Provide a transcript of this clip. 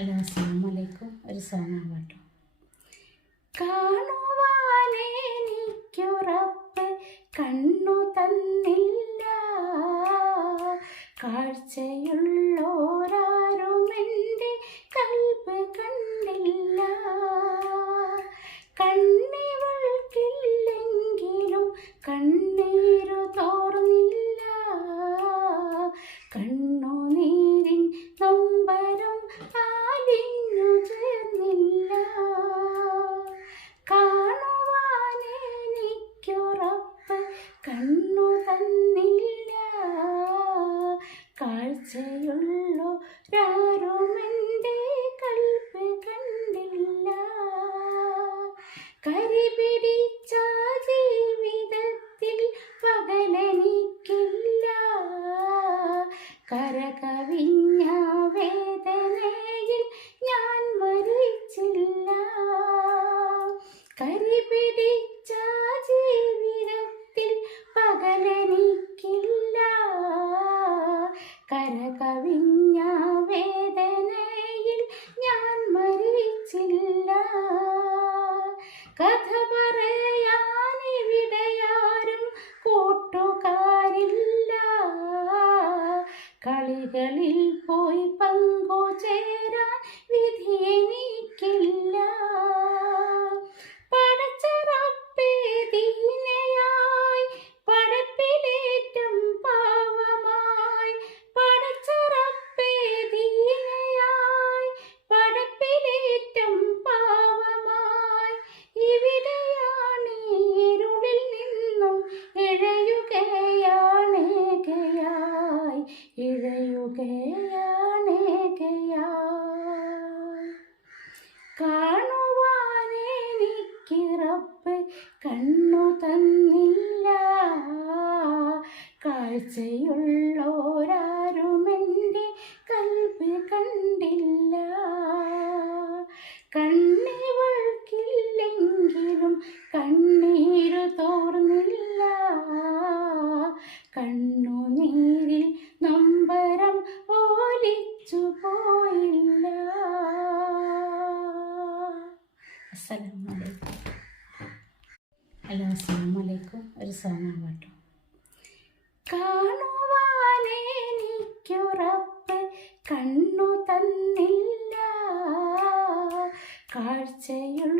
Hello, അസ്സലാമു അലൈക്കും. ഒരു സോങ്ങാണ് കേട്ടോ. കാണുവാനെനിക്കുറപ്പ് കണ്ണു തന്നില്ല, കാഴ്ചയുള്ളോരാരും എൻ്റെ കൽബ് കണ്ടില്ല. കണ്ണിവൾക്കില്ലെങ്കിലും കണ്ണീരു തോർന്നില്ല, കണ്ണുനീരിൻ നൊമ്പരം ആലിഞ്ഞു ചേർന്നില്ല. കാണുവാനെനിക്കുറപ്പ് കണ്ണു തന്നില്ല, കാഴ്ചയുള്ളോരാരും എൻ്റെ കൽബ് കണ്ടില്ല. കരിപിടിച്ച ജീവിതത്തിൽ പകലെനിക്കില്ല, കരകവിഞ്ഞ വേദനയിൽ ഞാൻ മരിച്ചില്ല. കരിപിടിച്ച ജീവിതത്തിൽ പകലെനിക്കില്ല, കരകവിഞ്ഞ വേദനയിൽ ഞാൻ മരിച്ചില്ല. കഥ പറയാനിവിടെയാരും കൂട്ടുകാരില്ല, കളികളിൽ പോയി പങ്കുചേരാൻ വിധിയെനിക്കില്ല. പടച്ച റബ്ബേ ദീനയായി പടപ്പിലേറ്റം പാവമായി, പടച്ച റബ്ബേ ദീനയായി പടപ്പിലേറ്റം പാവമായി, ഇവിടെയാണ് ഇരുളിൽ നിന്നും ഇഴയുകയാണേകയായി, ഇഴയുകയാണേകയായി. കാണുവാനെനിക്ക് റബ്ബ് കണ്ണു തന്നില്ല, കാഴ്ചയുള്ളോരാരും എൻ്റെ കൽബ് കണ്ടില്ല. കണ്ണിവൾക്കില്ലെങ്കിലും കണ്ണീരു തോർന്നില്ല, കണ്ണുനീരിൽ നൊമ്പരം ഓലിച്ചു പോയില്ല. അസ്സലാമു അലൈക്കും. ഹലോ, അസ്സലാമു അലൈക്കും. ഒരു സോങ്ങാണ് കേട്ടോ. കാണുവാനെനിക്കുറപ്പ് കണ്ണു തന്നില്ല, കാഴ്ചയുള്ള